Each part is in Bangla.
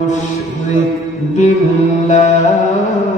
মুশরিক বিল্লাহ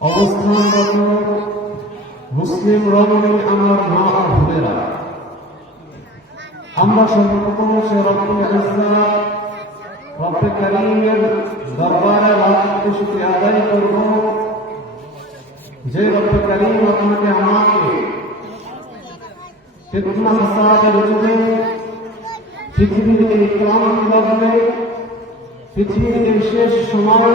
অবস্থানগত মুসলিম রমণী আমার মা আর ভুলেরা আমরা সর্বপ্রথম সে ইজ্জত রব্বে দরবারে লাখ শুকরিয়া আদায় করব। যে রব্বে করিম আপনাকে আমাকে ফিতনা ফাসাদের পৃথিবীতে ক্রান্তি লগ্নে পৃথিবীর এই সময়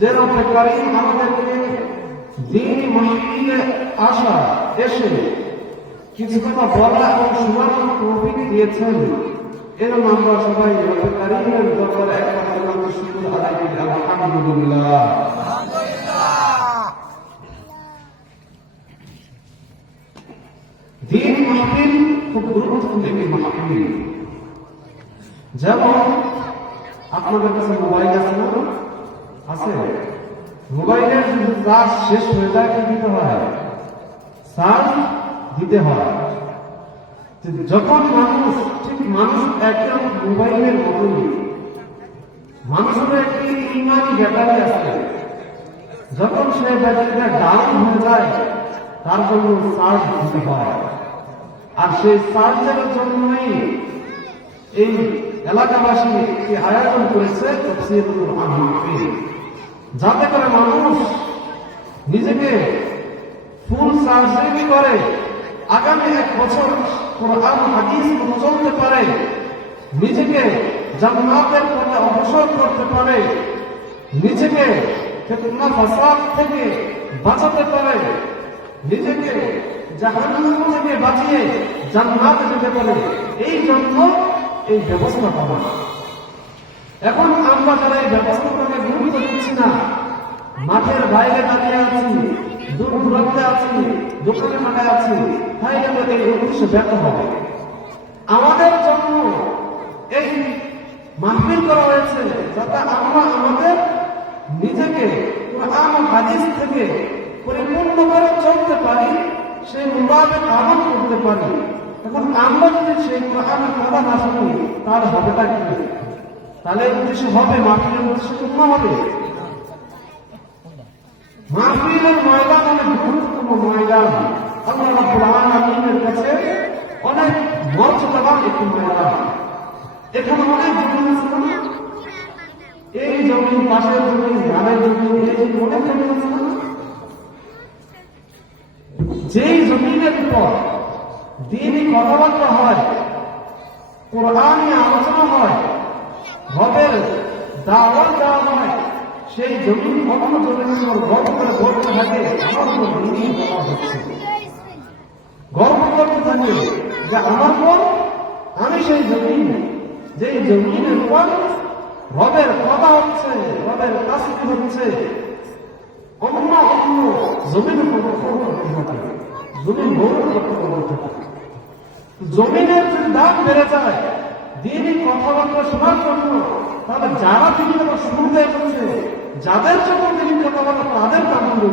যে রক্ষাকারী আমাদেরকে দিন মাহিয়ে আসা, এসে কিছু কথা বলা এবং শোনার তৌফিক দিয়েছেন এরকম আমরা সবাই রব্বে কারিমের দরবারে একমাত্র নামে শুকর আদায় আলহামদুলিল্লাহ। দিন মাহফিল খুব গুরুত্বপূর্ণ একটি মাহফিল। যেমন আপনাদের কাছে মোবাইল আছে না? আছে। মোবাইলের চার্জ শেষ হয়ে যায় কি দিতে হয়? চার্জ দিতে হয়। যখন মানুষ, ঠিক মানুষ একদম মোবাইলের মতনই মানুষের একটি ইমানি ব্যাটারি আছে। যখন সে ব্যাটারিটা ডাউন হয়ে যায়, তার জন্য চার্জ দিতে হয়। আর সেই চার্জের জন্যই এই এলাকাবাসী একটি আয়োজন করেছে, তফসিরুল মাহফিল যাতে করে মানুষ নিজেকে ফুল সার্জারি করে, আগামী এক বছর কোরআন, হাদিস চলতে পারে, নিজেকে জান্নাতের পথে অগ্রসর করতে পারে, নিজেকে ফিতনা, ফাসাদ থেকে বাঁচাতে পারে, নিজেকে জাহান্নাম থেকে বাঁচিয়ে জান্নাতে যেতে পারে, এই জন্য এই ব্যবস্থা এখন আমরা যারা এই ব্যবস্থাটাকে গুরুত্ব দিচ্ছি না, মাঠের বাইরে দাঁড়িয়ে আছি, দূর দূরান্তে আছি দোকানে মাঠে আছি, তাই আমাদের এই ব্যর্থ হবে। আমাদের জন্য এই মাহফিল করা হয়েছে যাতে আমরা আমাদের নিজেকে কোরআন হাদিস থেকে পরিপূর্ণ করে চলতে পারি, সেই মোবাইলে আমল করতে পারি। এখন আমরা যদি সেই কোরআনের কথা না শুনি তার হবেটা কি? তাহলে উদ্দেশ্য হবে, মাহফিলের উদ্দেশ্য পূর্ণ হবে। মাহফিলের ময়দান অনেক গুরুত্বপূর্ণ ময়দান। আল্লাহ কাছে অনেক মর্যাদাবান একটি ময়দান। এখানে অনেক জমি আছে। এই জমি পাশের জমি গ্রামের জমি এই অনেক জমি আছে? যেই জমিনের উপর দিনই কথাবার্তা হয়, কোরআন আলোচনা হয় রবের দাওয়াত দেওয়া হয়, সেই অন্য জমিনের উপর গর্ব করে থাকে, আমার উপর দেওয়া হচ্ছে। গর্ব করতে থাকে যে আমার পর আমি সেই জমিন, যেই জমিনের উপর কথা হচ্ছে রবের কাছে হচ্ছে, অন্য অন্য জমিন জমিন বহু থাকে। জমিনের দাম বেড়ে যায়, দিনই কথাবার্তা শোনার জন্য তাহলে যারা তিনি কথা শুনতে এসেছে যাদের জন্য তিনি কথাবার্তা তাদের দাম বেড়ে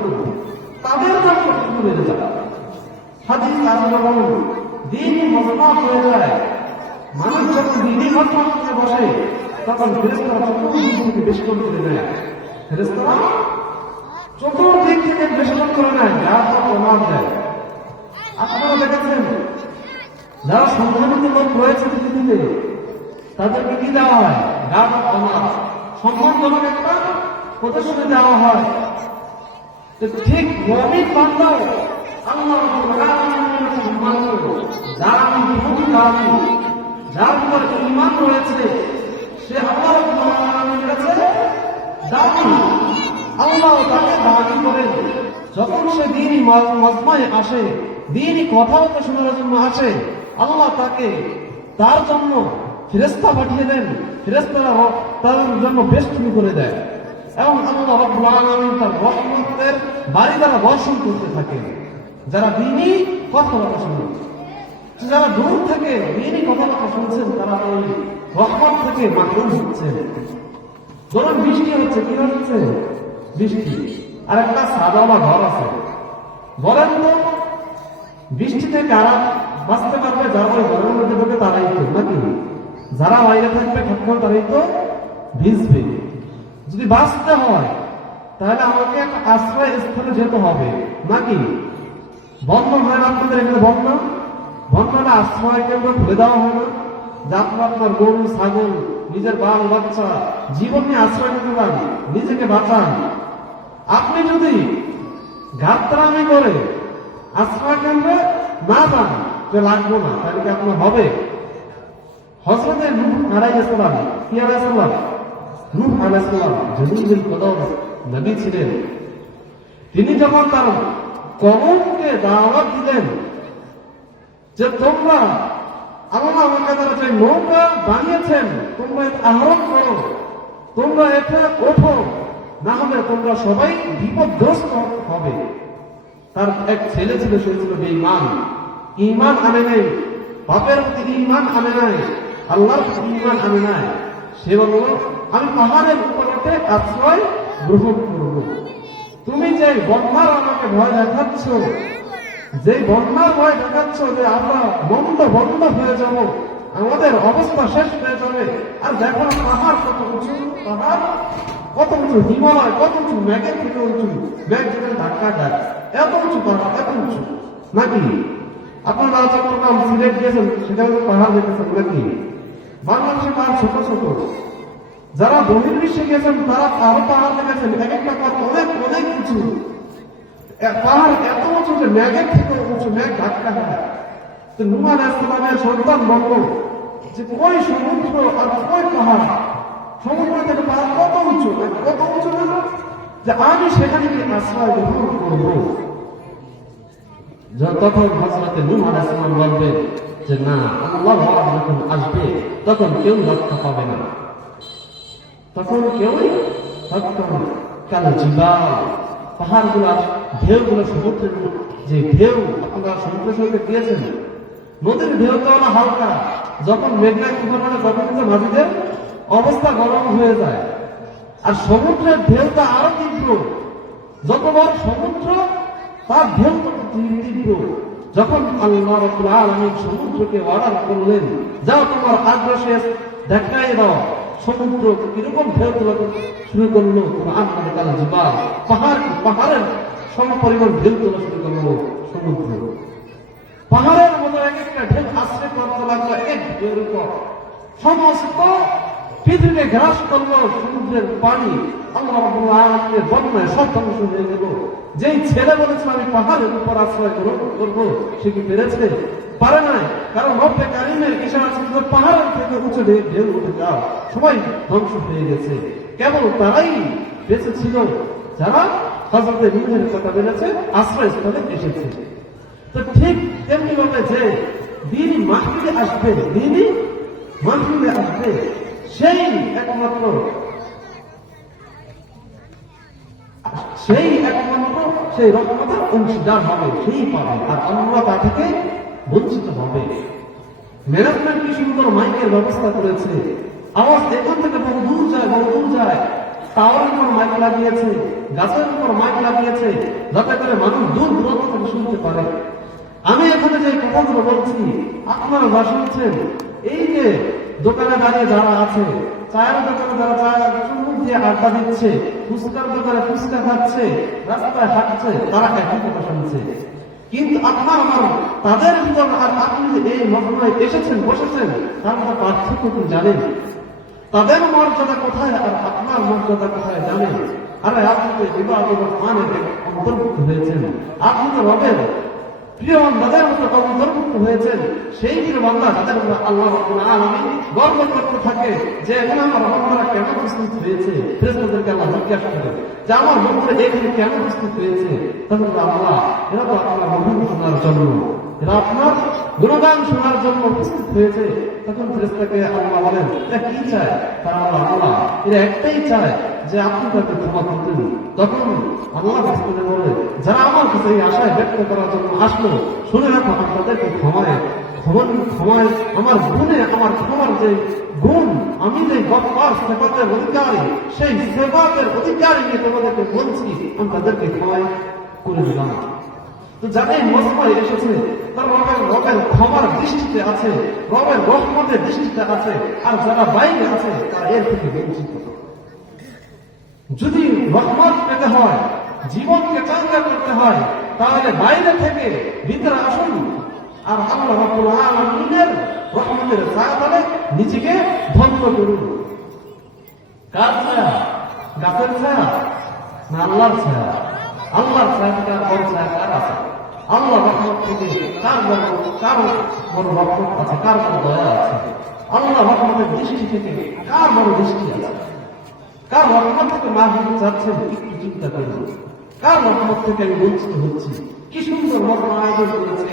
তাদের কত বেড়ে যায় হাদিস আল্লাহ বলুন দিনই মজমা হয়ে যায়। মানুষ যখন দিনই করতে বসে, তখন ফেরেস্তারা চতুর্দিক থেকে বেশি করে দেয়। ফেরেস্তারা চতুর্দিক থেকে বেশি করে নেয়, যা তা প্রমাণ দেয়। আপনারা দেখেছেন? যারা সংখ্যালঘু লোক রয়েছে পৃথিবীতে, তাদেরকে কি দেওয়া হয়? দেওয়া হয়। ঠিক। যার যার রয়েছে, সে আল্লাহ তাকে যখন সে দিনই মজমায় আসে, দিনই কথা কথাবার্তা শোনার জন্য আসে, আল্লাহ তাকে তার জন্য ফেরেস্তা পাঠিয়ে দেন। ফেরেস্তারা র- তাদের জন্য বেষ্টনী করে দেয়। এবং আল্লাহ রাব্বুল আলামিন তার রহমতের বাড়ি দ্বারা বর্ষণ করতে থাকে যারা দিনই কথা বলা শুনে, যারা দূর থেকে দিনই কথাবার্তা শুনছেন, তারা ওই রহমত থেকে মাহরুম হচ্ছেন। ধরুন বৃষ্টি হচ্ছে, কি হচ্ছে? বৃষ্টি। আর একটা সাদা বা ঘর আছে। বলেন তো বৃষ্টি থেকে আর বাঁচতে পারবে, যারা ওই ঘরের মধ্যে ঢুকে তারাই নাকি? যারা বাইরে থাকবে ঠাকুর তারাই তো ভিজবে। যদি বাঁচতে হয়, তাহলে আমাকে একটা আশ্রয় স্থলে যেতে হবে। নাকি বন্ধ হয় না আপনাদের এখানে বন্ধ বন্ধটা আশ্রয় কেন্দ্র খুলে দেওয়া হয় না? যে আপনার আপনার গরু, ছাগল, নিজের বাল, বাচ্চা, জীবন নিয়ে আশ্রয় নিতে পারেন নিজেকে বাঁচান। আপনি যদি গাত্রামি করে আশ্রয় কেন্দ্রে না যান লাগবো না, তাহলে কি আপনার হবে? হজরতে নূহ আলাইহিসসালাম কি আলাইহিসসালাম নূহ আলাইহিসসালাম জলিলুল কদর নবী ছিলেন। তিনি যখন তার কমকে দাওয়াত দিলেন, যে তোমরা আল্লাহ আমাকে তারা যে নৌকা বানিয়েছেন, তোমরা আহরণ করো, তোমরা এটা ওঠো, না হলে তোমরা সবাই বিপদগ্রস্ত হবে। তার এক ছেলে ছিল, সে ছিল বেঈমান। ইমান আনে নাই। বাপের প্রতি ইমান আনে নাই। আল্লাহর ইমান আনে নাই। সে বলল আমি পাহাড়ের উপর উঠে আশ্রয় গ্রহণ করব। তুমি যে বন্যার আমাকে ভয় দেখাচ্ছ, যে বন্যার ভয় দেখাচ্ছ যে আমরা বন্ধ বন্ধ হয়ে যাব, আমাদের অবস্থা শেষ হয়ে যাবে। আর দেখো পাহাড় কত উঁচু, পাহাড় কত উঁচু, হিমালয় কত উঁচু ম্যাগের থেকে উঁচু ম্যাগ যেখানে ধাক্কা দেয়। এত উঁচু পাহাড়, এত উঁচু। নাকি? আপনারা চট্টগ্রাম সিলেট গিয়েছেন তো পাহাড় দেখেছেন, নাকি? বাংলাদেশে পাহাড় ছোট ছোট। যারা বহির্বিশ্বে গেছেন, তারা আরও পাহাড় দেখেছেন এক একটা পাহাড় অনেক অনেক এ- পাহাড় এত উঁচু যে ম্যাগের থেকে উঁচু, ম্যাগ দেয় তো নুমান ইসলামের সন্তান বলল যে কই সমুদ্র আর কই পাহাড়, সমুদ্র থেকে পাহাড় কত উঁচু? কত উঁচু হলো যে, আমি সেখানে গিয়ে আশ্রয় গ্রহণ করব। তখন হজরতে নুহ আলাইসালাম বলবে যে না, আল্লাহ যখন আসবে, তখন কেউ রক্ষা পাবে না। তখন কেউই রক্ষা পাবে না। কাল জিবাল পাহাড়গুলো, ঢেউগুলো সমুদ্রের যে ঢেউ আপনারা সমুদ্রের সঙ্গে গিয়েছেন, নদীর ঢেউ তো না হালকা। যখন মেঘনা তুফান মানে তখন কিন্তু নদীদের অবস্থা গরম হয়ে যায়। আর সমুদ্রের ঢেউটা আরও তীব্র। যত বড় সমুদ্র, তার ঢেউ তত তীব্র। যখন আল্লাহ রাব্বুল আলামিন সমুদ্রকে অর্ডার করলেন, যাও তোমার আগ্রাসে দেখাই দাও, সমুদ্র কীরকম তোলা শুরু করল পাহাড় পাহাড়ের সম পরিমাণ ঢেউ তোলা শুরু করল সমুদ্র। পাহাড়ের মতো এক একটা ঢেউ আশ্রে করতে লাগল এক ঢেউর উপর। সমস্ত পৃথিবী গ্রাস করল সমুদ্রের পানি যেই ছেলে আমি পাহাড়ের উপর আশ্রয় করব সে কি কারণ ছিল পাহাড়ের উঁচু সবাই গেছে। কেবল তারাই বেঁচে ছিল। যারা হজরতে নিজের কথা বেড়েছে আশ্রয়স্থলে এসেছে। তো ঠিক তেমনি ভাবে যে দিনই মাহফিলে আসবে, দিনই মাহফিলে আসবে সেই একমাত্র সেই একমাত্র, সেই রহমতের অংশীদার হবে, সেই পাবে, আর অন্য তা থেকে বঞ্চিত হবে। ম্যানেজমেন্ট কি সুন্দর মাইকের ব্যবস্থা করেছে। আওয়াজ এখান থেকে বহু দূর যায়, বহু দূর যায়। টাওয়ারের উপর মাইক লাগিয়েছে, গাছের উপর মাইক লাগিয়েছে, যাতে করে মানুষ দূর দূরান্ত থেকে শুনতে পারে। আমি এখানে যে কথাগুলো বলছি, আপনারা যা শুনছেন এই যে দোকানে দাঁড়িয়ে যারা আছে, চায়ের দোকানে যারা চায়ের চুমুক দিয়ে আড্ডা দিচ্ছে, ফুচকার দোকানে ফুচকা খাচ্ছে, রাস্তায় হাঁটছে, তারা একই কথা শুনছে। কিন্তু আপনার আমার, তাদের ভিতর আর আপনি যে এই মহলায় এসেছেন, বসেছেন, তার মধ্যে পার্থক্য কি জানেন? তাদের মর্যাদা কোথায় আর আপনার মর্যাদা কোথায় জানেন? আরে আপনি তো বিবাহ মানের অন্তর্ভুক্ত হয়েছেন। আপনি তো রবের প্রিয় বান্দাদের মতো হয়েছেন, সেই প্রিয় আল্লাহ রাব্বুল আলামিন গর্ব থাকে, যে এখানে আমার বান্দারা কেন উপস্থিত হয়েছে? ফেরেশতাদেরকে আল্লাহ জিজ্ঞাসা আমার বন্ধুরা এখানে কেন উপস্থিত হয়েছে? আল্লাহ, এরা তো মহিম জন্য এরা আপনার গুণগান শোনার জন্য উপস্থিত হয়েছে, তখন ফেরেশতাকে আল্লাহ বলেন এরা কি চায়? তারা আল্লাহ আল্লাহ একটাই চায় যে আপনি তাকে ক্ষমা করতেন তখন আল্লাহ বলে, যারা আমার কাছে এই আশায় ব্যক্ত করার জন্য আসলো, শুনে রাখো তাদেরকে ক্ষমায়, ক্ষমা, ক্ষমায়, আমার গুণে, আমার ক্ষমার যে গুণ, আমি যে গপ্পার সেবাতের অধিকারী, সেই সেবাতের অধিকারী নিয়ে তোমাদেরকে বলছি, আমি তাদেরকে ক্ষমায় করে দিলাম। এসেছে, তার রবের রবের ক্ষমার দৃষ্টিতে আছে, রবের রহমতের দৃষ্টিতে আছে, আর যারা বাইরে আছে, তারা এর থেকে বঞ্চিত যদি রহমত পেতে হয়, জীবনকে চাঙ্গা করতে হয়, তাহলে বাইরে থেকে ভিতরে আসুন, আর আল্লাহ আলামিনের রহমতের নিজেকে ধন্য করুন। কার ছায়া? গাছের ছায়া না আল্লাহর ছায়া? আল্লাহর ছায়া বড় ছায়া কার আছে? আল্লাহ রহমত থেকে কার জন্য কার বড় রহমত আছে, কার বড় দয়া আছে? আল্লাহ রহমতের দৃষ্টি থেকে কার বড় দৃষ্টি আছে? কার রহমত থেকে মা মাহবুব চাচ্ছেন একটু চিন্তা করুন কার রহমত থেকে আমি বঞ্চিত হচ্ছি? কি সুন্দর মত আয়োজন করেছে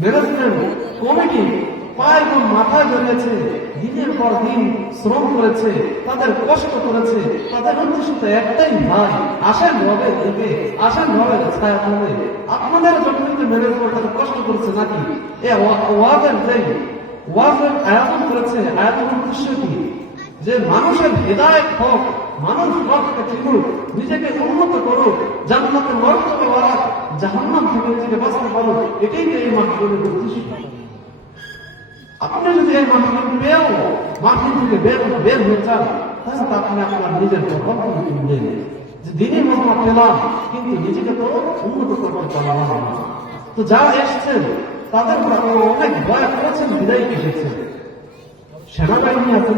ম্যানেজমেন্ট কমিটি উপর মাথায় ধরেছে দিনের পর দিন শ্রম করেছে, তাদের কষ্ট করেছে, তাদের উদ্দেশ্য একটাই ভাই আসেন দিকে আসেন ছায়া আপনাদের জন্য ম্যানেজমেন্ট তাদের কষ্ট করেছে নাকি? এ করেছে আয়োজনের উদ্দেশ্য কি? যে মানুষের হৃদায়ত হোক, মানুষ চিনুক, নিজেকে উন্নত করুক, জান্নাতে মর্তবে বাড়াক জাহান্নাম থেকে নিজেকে বাঁচতে পারুক, এটাই এই মাহফিলের উদ্দেশ্য। আপনি যদি এই মাহফিল পেয়েও মাহফিল থেকে বের বের হয়ে যান, তাহলে আপনি আপনার নিজের নেন যে দিনই মহম্মদ পেলাম কিন্তু নিজেকে তো উন্নত করতে পারলাম না তো যারা এসছেন, তাদের অনেক দয়া করেছেন, বিদায় এসেছেন? সেনাবাহিনী আছে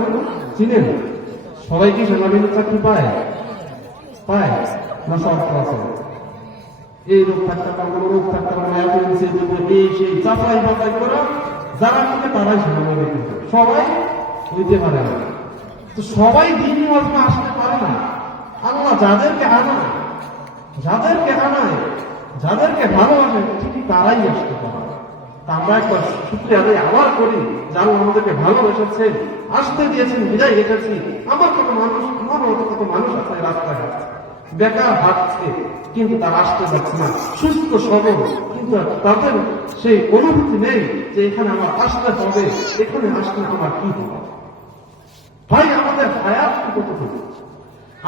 চিনেন? সবাই কি সেনাবাহিনীর চাকরি পায়? পায়। না, সব আছে। এই রোগ থাকতে পারব রোগ থাকতে পারব এই সেই চাপাই বাছাই করে যারা কিন্তু তারাই সেনাবাহিনী কিন্তু সবাই হইতে পারে না। তো সবাই দিন মজমা আসতে পারে না। আল্লাহ যাদেরকে আনায় যাদেরকে আনায়, যাদেরকে ভালোবাসে, ঠিকই তারাই আসতে পারে। আমরা একবার শুক্রিয়া আদায় আবার করি যারা আমাদেরকে ভালোবেসেছেন আসতে দিয়েছেন, বিদায় রেখেছি, আমার কত মানুষ, আমার মতো কত মানুষ আছে রাস্তায় বেকার হাঁটছে কিন্তু তারা আসতে যাচ্ছে না। সুস্থ, সবল, কিন্তু তাদের সেই অনুভূতি নেই যে এখানে আমার আসতে হবে, এখানে আসলে আমার কি হবে? ভাই, আমাদের হায়াত কতটুকু?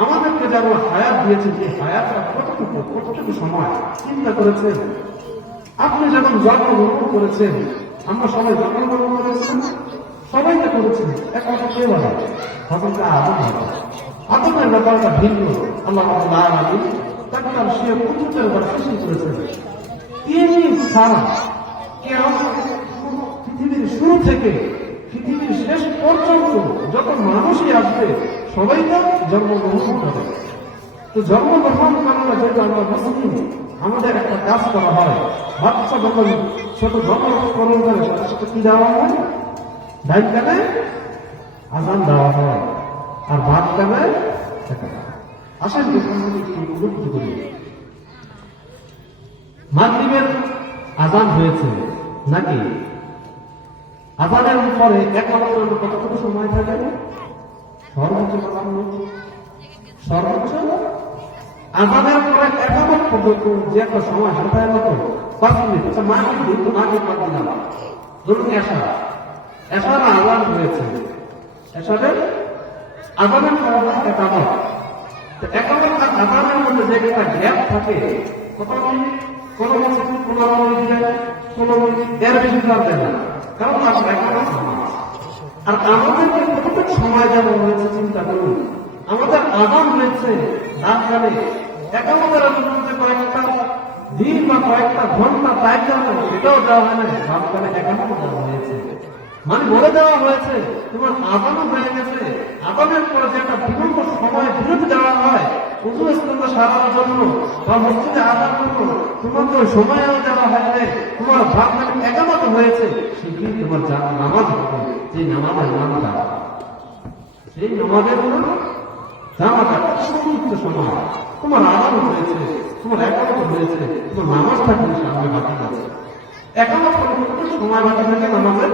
আমাদেরকে যেমন হায়াত দিয়েছে যে হায়াতটা কতটুকু? কতটুকু সময়? চিন্তা করেছেন? আপনি যখন জন্মগ্রহণ করেছেন, আমরা সবাই জন্মগ্রহণ করেছেন সবাই তো করেছেন এক কথা কে বলে? হজরত আদম বলে। আদমের ব্যাপারটা ভিন্ন। আল্লাহ আলামিন তাকে তার সে পুত্রের উপর সৃষ্টি করেছেন তিনি ছাড়া কেউ পৃথিবীর শুরু থেকে পৃথিবীর শেষ পর্যন্ত যত মানুষই আসবে সবাই তো জন্মগ্রহণ করে তো জন্মগ্রহণ করার যেহেতু আমরা মুসলিম আমাদের একটা কাজ করা হয়। বাচ্চা যখন ছোট জন্মগ্রহণ করে কি দেওয়া হয়? ডাইন কানে আজান দেওয়া হয়। আর ভাত কানে আসেন মাগরিবের আজান হয়েছে নাকি? আজানের পরে এক নম্বরের কতটুকু সময় থাকে? সর্বোচ্চ? সর্বোচ্চ? আজানের পরে একামত পর্যন্ত যে একটা সময় হাতায় মতো পাঁচ মিনিট। আচ্ছা মাকে পাঁচ দিলাম ধরুন এসা এসার আজান হয়েছে। এসারের আর আজানের মধ্যে গ্যাপ থাকে, কত কোনো বেশি দাম দেয় না। কারণ তার আর সময় দেওয়া হয়েছে চিন্তা করুন, আমাদের আগাম হয়েছে রাতকালে। একামতের মধ্যে কয়েকটা দিন বা কয়েকটা ঘণ্টা তাই জন্য সেটাও দেওয়া হয় না, রাতকালে একামত দেওয়া হয়েছে। মানে বলে দেওয়া হয়েছে, তোমার আগামও হয়ে গেছে। আগামের পরে যে একটা বিলম্ব সময় বিরতি দেওয়া হয় উজু স্থান সারার জন্য বা মসজিদে জন্য তোমাকে ওই দেওয়া তোমার হয়েছে। তোমার নামাজ হবে, যে নামটা, সেই নামাজের জামাটা সংযুক্ত সময়। তোমার আরাম হয়েছে, তোমার হয়েছে, তোমার সামনে বাকি আছে। সময় বাকি থাকে নামাজের।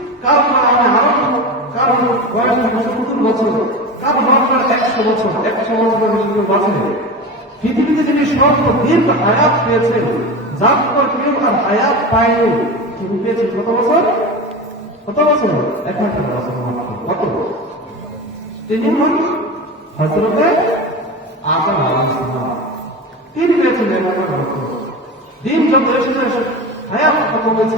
কারও না আমি আরও কারও বয়স বছর কারও বয়স একশো বছর একশো বছর পর্যন্ত বাঁচে পৃথিবীতে যিনি সর্ব দীর্ঘ হায়াত পেয়েছে যার পর কেউ আর হায়াত পায়নি তিনি পেয়েছেন কত বছর কত বছর এক হাজার বছর কত তিনি হন হজরতে আদম আলাইহিসসালাম তিনি বছর দিন যত এসেছে হায়াত কত বলছে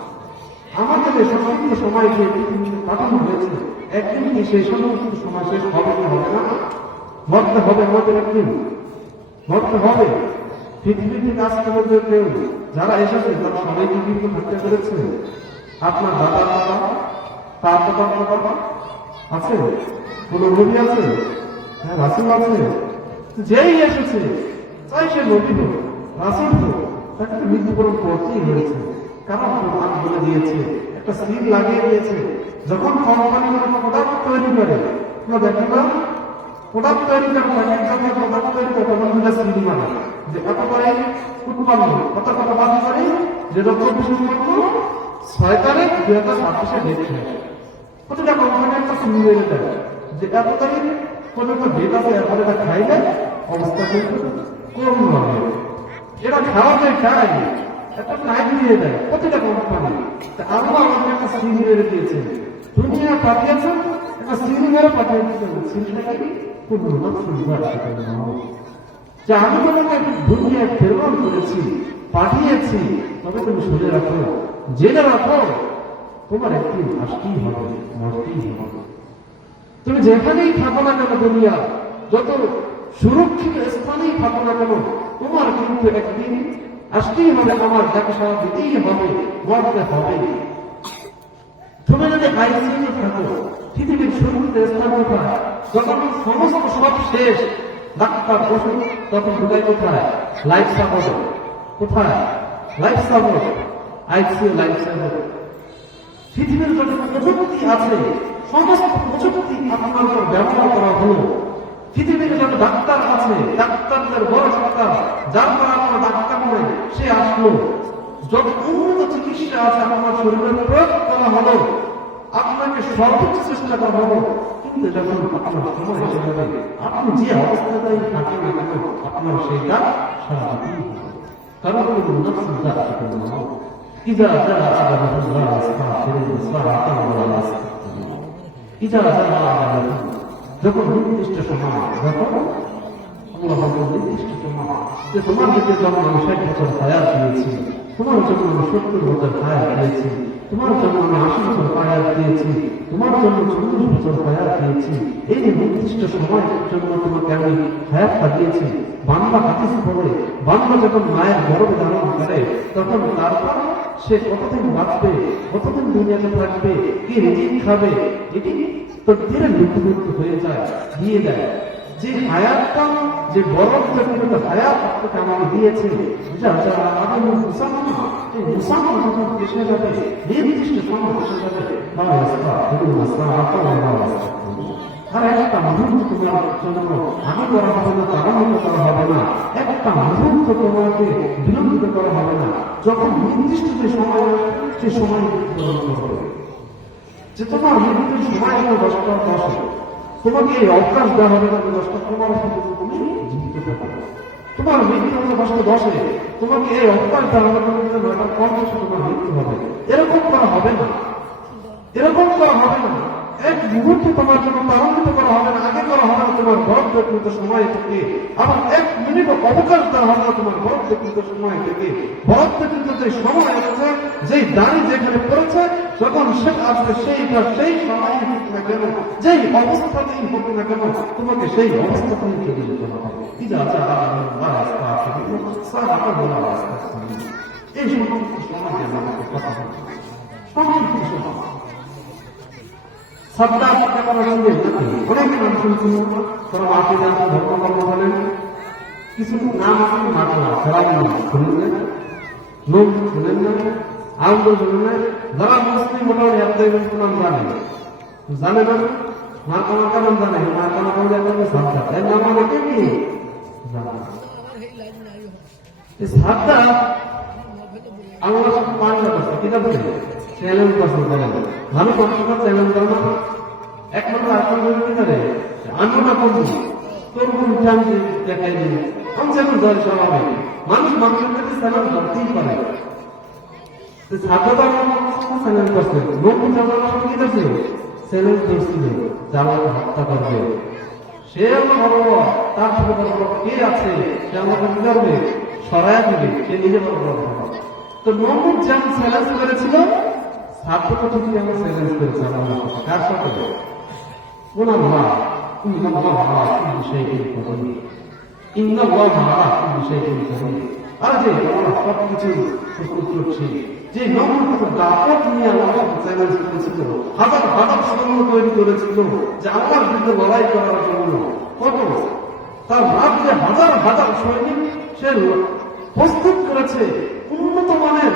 আমাদের এই সংরক্ষিত সময় যে পৃথিবীতে পাঠানো হয়েছে একদিন কি সেই সংরক্ষিত সময় শেষ হবে কি হবে না? মরতে হবে আমাদের একদিন। মরতে হবে। পৃথিবীতে কাজ করতে কেউ। যারা এসেছে, তারা সবাই কি কিন্তু থাকতে পেরেছে? আপনার দাদা, বাবা তার বাবা বাবা আছে? কোন নবী আছে? হ্যাঁ রাসুল আছে। যেই এসেছে চাই সে নবী হোক, রাসুল হোক, তাকে মৃত্যুবরণ করতেই হয়েছে। কারণ প্রমাণ বলে দিয়েছে, একটা সিল লাগিয়ে দিয়েছে। যখন কোম্পানি কোনো প্রোডাক্ট তৈরি করে, তোমরা দেখো না প্রোডাক্ট তৈরি করে থাকে যখন প্রোডাক্ট তৈরি করে, তখন সেটা সিল মানে যে কত করে? উৎপন্ন কত কত বাদ করে? যেটা চব্বিশ নম্বর ছয় তারিখ দুই হাজার ছাব্বিশে ডেট প্রতিটা কোম্পানি একটা সিল মেরে দেয়। যে এত তারিখ পর্যন্ত ডেট আছে এখন এটা খাইলে অবস্থা কিন্তু কম হবে। এরা খাওয়াতে চায়। একটা একটা একটা পাঠিয়েছি তবে তুমি শুনে রাখো জেনে রাখো তোমার একদিন আসতেই হবে মরতেই হবে তুমি যেখানেই থাকো না কেন দুনিয়া যত সুরক্ষিত স্থানেই থাকো না কেন তোমার কিন্তু একদিন আসতেই হবে আমার দেখা দিতেই হবে মরতে হবে। তুমি যদি আইসিইউ থাকো, পৃথিবীর সুরক্ষিত স্থান কোথায় যখন সমস্ত সব শেষ, ডাক্তার ওষুধ তখন ঢুকাই কোথায়? Life support. কোথায়? Life support. ICU life support. পৃথিবীর যত প্রযুক্তি আছে, সমস্ত প্রযুক্তি আপনার ব্যবহার করা হলো। পৃথিবীর যত ডাক্তার আছে ডাক্তারদের বড় ডাক্তার যার পর আপনার ডাক্তার নেই সে আসলো যত উন্নত চিকিৎসা আছে আপনার শরীরে প্রয়োগ করা হলো আপনাকে সর্বোচ্চ চেষ্টা করা হলো কিন্তু যখন আপনার সময় এসে যাবে আপনি যে অবস্থাতেই থাকেন না কেন আপনার সেইটা সারা দিতেই হবে। কারণ নফস দাখিল إذا جاء أجل الله استغفر الله ولا يستغفر إذا جاء أجل যখন নির্দিষ্ট সময় তোমার দিকে যখন আমি ষাট তোমার যখন আমি সত্তর বছর হায়াত জন্য জন্য এই যে নির্দিষ্ট সময়ের জন্য বাংলা পড়ে বাংলা যখন মায়ের গর্ব ধারণ করে, তখন তারপর সে কতদিন বাঁচবে, কতদিন দুনিয়াতে থাকবে, কি রিজিক খাবে, এটি ধীরে মৃত্যুমুক্ত হয়ে যায়, দিয়ে দেয়। যে হায়াতটা যে বরফ যখন হায়াত আপনাকে দিয়েছে। একটা মুহূর্ত করা হবে না একটা বিলম্বিত করা হবে না। যখন নির্দিষ্ট যে সময়, সে সময় হবে। যে তোমার মৃত্যুর সময় দশটা দশ তোমাকে এই অবকাশ দেওয়া হবে না দশটা তোমার তুমি জীবিত পারো তোমার মৃত্যু হলো দশটা দশে তোমাকে এই অবকাশ দেওয়া হবে না নয়টা পঞ্চাশে তোমার মৃত্যু হবে। এরকম করা হবে না। এরকম করা হবে না। এক মুহূর্তে তোমার জন্য তারান্বিত করা হবে না, আগে করা হবে না, তোমার বরফ দেখলিত সময় থেকে। আবার এক মিনিট অবকাশ দেওয়া হবে না, তোমার বরফ দেখলিত সময় থেকে। বরফ দেখলিত যে সময় আছে, যেই দাড়ি যেখানে পড়েছে, যখন সে আসবে, সেইটা সেই সময় হোক না কেন, যেই অবস্থাতেই হোক না কেন, তোমাকে সেই অবস্থাতেই চলে যেতে হবে। কি যা যা আছে এই সমস্ত সময় আমাকে কথা সময়। সবটা আপনাকে করা সঙ্গে অনেক নাম শুনছেন তারা মাকে জানতে ধর্মকর্ম বলেন, কিছু নাম আছে না সবাই শুনেন না, লোক শুনেন না, আনন্দ শুনেন না, যারা মুসলিম এক জায়গায় নাম জানে। জানে না, মা কামাকা নাম জানে? মা কামাকা জানে সাবধান এর নাম আমাকে কি জানা আল্লাহ সব পাঁচ আছে কি আছে চ্যালেঞ্জ পছন্দ করেন মানুষ মানুষের চ্যালেঞ্জ করে না। এক নম্বর আসল কি আমি না করব তোর কোন জানতে দেখাই দিই আমি যেমন দল স্বভাবে মানুষ মানুষের কাছে চ্যালেঞ্জ করতেই পারে। ছাত্রটা চ্যালেঞ্জ চ্যালেঞ্জ সে তার থেকে বড় কে আছে? সে আমাকে কি সরাই দিবে। সে নিজে বড় বড় তো যেমন চ্যালেঞ্জ ছাত্রকে ঠিকই আমরা যে তৈরি করেছিল যে আমার বিরুদ্ধে লড়াই করার জন্য কত তার রাজ্যে হাজার হাজার সৈনিক সে প্রস্তুত করেছে উন্নত মানের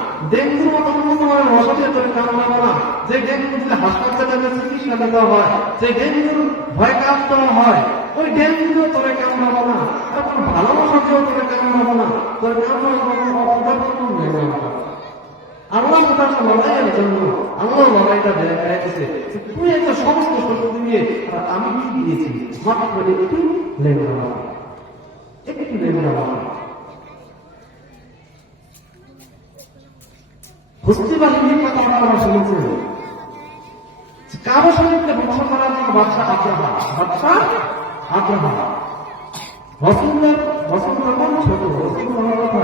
ডেঙ্গুর মতো উন্নত দিয়ে তোরে যে ডেঙ্গু যদি হাসপাতালে চিকিৎসা হয়, যে ডেঙ্গুর ভয় দেওয়া হয়, ওই ডেঙ্গু তোরে কামড়াবো না এখন ভালো মশা দিয়েও তোরে কামড়াবো না তোর কামড়াবো আল্লাহ তার লড়াইয়ের জন্য, আল্লাহ লড়াইটা তুই এত সমস্ত দিয়ে আমি কি দিয়েছি মাত্র একটু লেগে একটু লেগে হস্তি বাহিনীর কথা আপনারা শুনেছেন কারও শরীরকে ধ্বংস করার জন্য বাদশা আগ্রাহা। বাদশা আগ্রাহা। রসুল্লাহ রসুল তখন ছোট? রসুল কথা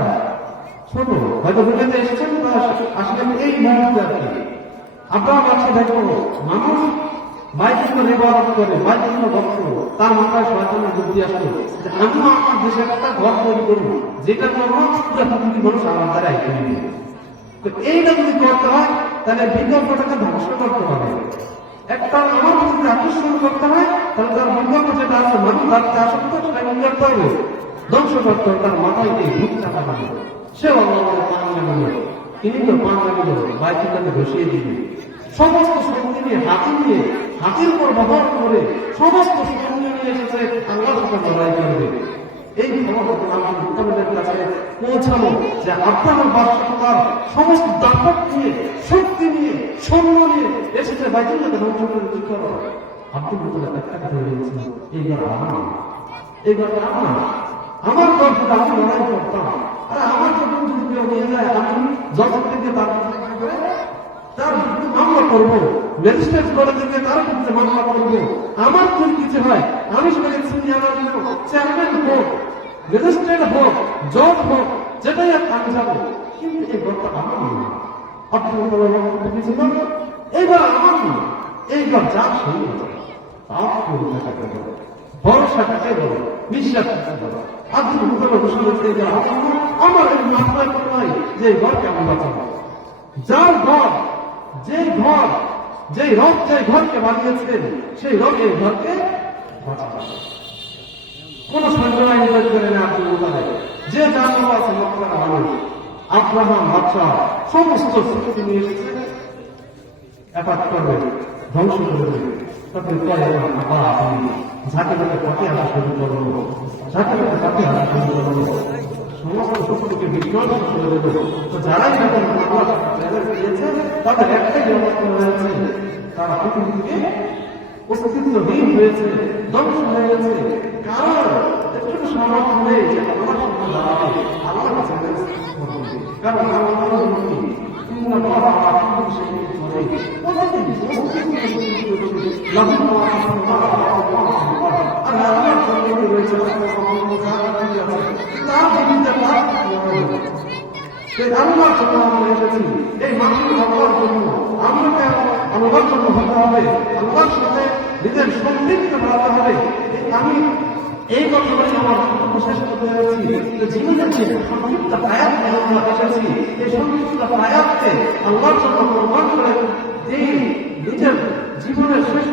ছোট। হয়তো বুঝতে এসেছেন আসলে এই মুহূর্তে আর কি। আপনার কাছে দেখো, মানুষ বাইতুল রেবাদত করে, বাইতুল ভক্ত। তার মাথায় শয়তানের বুদ্ধি আসলো যে আমি আমার দেশে একটা ঘর তৈরি করব, যেটা করব পুরো মানুষ আমার দ্বারা নেবে তো এইটা যদি করতে হয়, তাহলে বিকল্পটাকে ধ্বংস করতে হবে। একটা আমার যদি আকর্ষণ করতে হয়, তাহলে তার বিকল্প যেটা আছে মানুষ তার আসক্ত সেটা কি করতে হবে ধ্বংস করতো তার মাথায় দিয়ে ভূত চাপা দিল সে আল্লাহ পান লাগিল তিনি তো পান লাগিল বাইতুল্লাহকে বসিয়ে দিবে সমস্ত শক্তি নিয়ে হাতি নিয়ে, হাতির উপর ব্যবহার করে সমস্ত শক্তি নিয়ে এসেছে আল্লাহ লড়াই করবে। এই আমার কাছে পৌঁছানো যে আব্রাহাম বাদশাহ তার সমস্ত নিয়ে, শক্তি নিয়ে, সৈন্য নিয়ে এসেছে বাইতুল্লাহকে কি করো আমার আমার আমার আমার যখন যদি যখন তার করব করে আমার কিছু হয়, আমি আনার জন্য চেয়ারম্যান হোক ম্যাজিস্ট্রেট হোক জজ হোক, যেটাই আমি যাব। কিন্তু এই ঘরটা আমার এইবার যা সেই তাও করে থাকা যাবে ভরসা কাকে বলো বিশ্বাস বলো আব্দুল মুতালা ঘোষণা যে আমার এই মাথায় বাঁচাবো। যার ঘর যে ঘর যে রব যে ঘরকে বানিয়েছেন সেই রব এই ঘরকে বাঁচাবে। কোন সঞ্চয় করে না আব্দুল মুতালে যে জানো আছে মক্কার মানুষ আব্রাহাম বাচ্চা সমস্ত শক্তি নিয়ে এসেছে করবে, ধ্বংস আপনি পথে আসা শুরু পথে আসা শুরু সমস্ত করে দেবো। তো যারাই যখন আল্লাহ তাদের একটাই হয়েছে, তারা অস্তিত্বহীন হয়েছে, ধ্বংস হয়ে গেছে। কারণ সংরক্ষণ হয়ে হওয়ার জন্য আমরা অনুবাদ হতে হবে নিজের সম্পৃক্ত হতে হবে আমি এই কথা বলে আমার বক্তব্য শেষ করতে যাচ্ছি। যে জীবনের যে সংক্ষিপ্ত আয়াত আমরা এসেছি এই সংক্ষিপ্ত আয়াতকে আল্লাহর জন্য প্রমাণ করে এই নিজের জীবনের শেষ